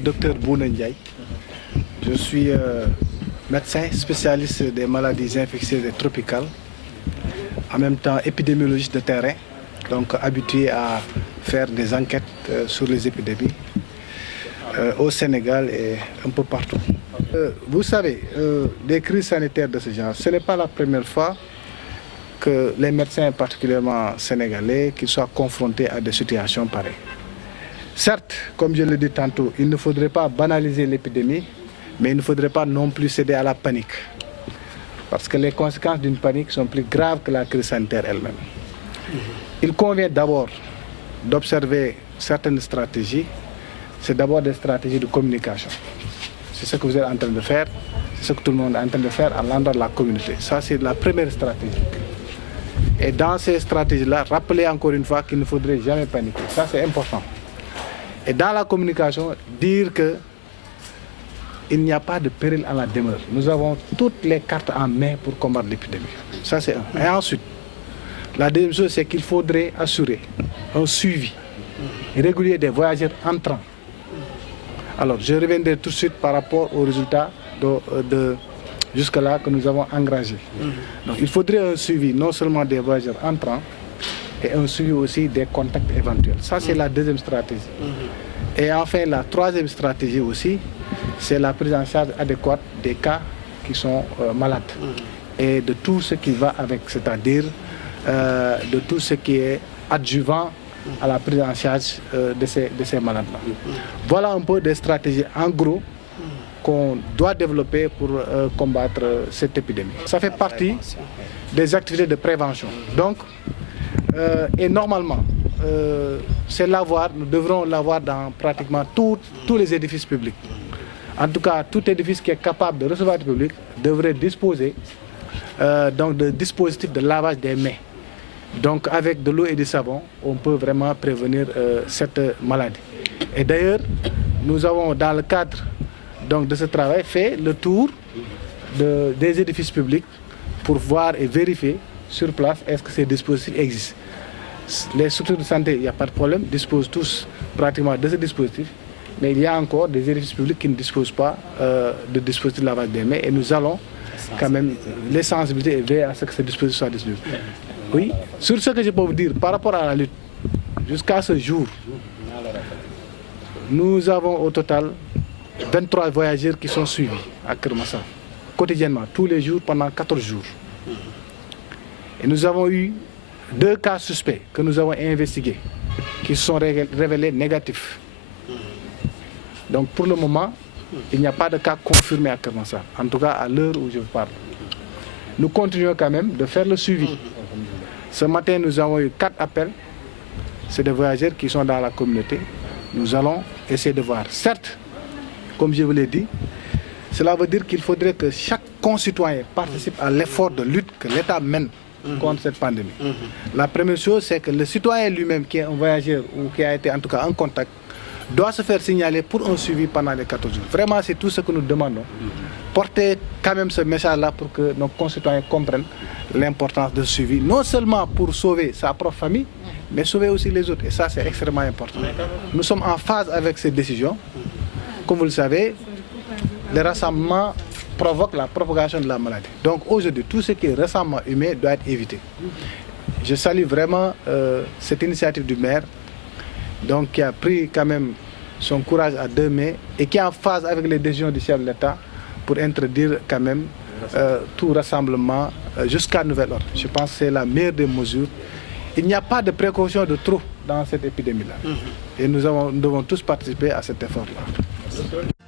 docteur Bouna Ndiaye. Je suis médecin spécialiste des maladies infectieuses et tropicales, en même temps épidémiologiste de terrain, donc habitué à faire des enquêtes sur les épidémies au Sénégal et un peu partout. Vous savez, des crises sanitaires de ce genre, ce n'est pas la première fois que les médecins, particulièrement sénégalais, qu'ils soient confrontés à des situations pareilles. Certes, comme je l'ai dit tantôt, il ne faudrait pas banaliser l'épidémie, mais il ne faudrait pas non plus céder à la panique. Parce que les conséquences d'une panique sont plus graves que la crise sanitaire elle-même. Il convient d'abord d'observer certaines stratégies. C'est d'abord des stratégies de communication. C'est ce que vous êtes en train de faire, c'est ce que tout le monde est en train de faire à l'endroit de la communauté. Ça, c'est la première stratégie. Et dans ces stratégies-là, rappelez encore une fois qu'il ne faudrait jamais paniquer. Ça, c'est important. Et dans la communication, dire qu'il n'y a pas de péril à la demeure. Nous avons toutes les cartes en main pour combattre l'épidémie. Ça, c'est un. Et ensuite, la deuxième chose, c'est qu'il faudrait assurer un suivi régulier des voyageurs entrants. Alors, je reviendrai tout de suite par rapport aux résultats de jusque-là que nous avons engagés. Donc, il faudrait un suivi non seulement des voyageurs entrants, et un suivi aussi des contacts éventuels. Ça, c'est la deuxième stratégie. Et enfin, la troisième stratégie aussi, c'est la prise en charge adéquate des cas qui sont malades. Et de tout ce qui va avec, c'est-à-dire de tout ce qui est adjuvant à la prise en charge de ces malades-là. Voilà un peu des stratégies en gros qu'on doit développer pour combattre cette épidémie. Ça fait partie des activités de prévention. Donc, et normalement, nous devrons l'avoir dans pratiquement tous les édifices publics. En tout cas, tout édifice qui est capable de recevoir du public devrait disposer donc de dispositifs de lavage des mains. Donc avec de l'eau et du savon, on peut vraiment prévenir cette maladie. Et d'ailleurs, nous avons dans le cadre donc, de ce travail fait le tour des édifices publics pour voir et vérifier sur place est-ce que ces dispositifs existent. Les structures de santé, il n'y a pas de problème, disposent tous pratiquement de ce dispositif, mais il y a encore des édifices publics qui ne disposent pas de dispositifs de lavage des mains et nous allons quand même les sensibiliser et veiller à ce que ce dispositif soit disponible. Oui, sur ce que je peux vous dire par rapport à la lutte, jusqu'à ce jour, nous avons au total 23 voyageurs qui sont suivis à Keur Massar, quotidiennement, tous les jours, pendant 14 jours. Et nous avons eu 2 cas suspects que nous avons investigués, qui se sont révélés négatifs. Donc pour le moment, il n'y a pas de cas confirmés à Keur Massar, en tout cas à l'heure où je vous parle. Nous continuons quand même de faire le suivi. Ce matin, nous avons eu 4 appels. C'est des voyageurs qui sont dans la communauté. Nous allons essayer de voir. Certes, comme je vous l'ai dit, cela veut dire qu'il faudrait que chaque concitoyen participe à l'effort de lutte que l'État mène contre cette pandémie. La première chose, c'est que le citoyen lui-même, qui est un voyageur ou qui a été en tout cas en contact, doit se faire signaler pour un suivi pendant les 14 jours. Vraiment, c'est tout ce que nous demandons. Porter quand même ce message-là pour que nos concitoyens comprennent l'importance de ce suivi, non seulement pour sauver sa propre famille, mais sauver aussi les autres. Et ça, c'est extrêmement important. Nous sommes en phase avec ces décisions. Comme vous le savez, les rassemblements provoquent la propagation de la maladie. Donc aujourd'hui, tout ce qui est rassemblement humain doit être évité. Je salue vraiment cette initiative du maire, donc qui a pris quand même son courage à 2 mains et qui est en phase avec les décisions du chef de l'État pour interdire quand même tout rassemblement jusqu'à nouvel ordre. Je pense que c'est la meilleure des mesures. Il n'y a pas de précaution de trop dans cette épidémie-là. Et nous devons tous participer à cet effort-là.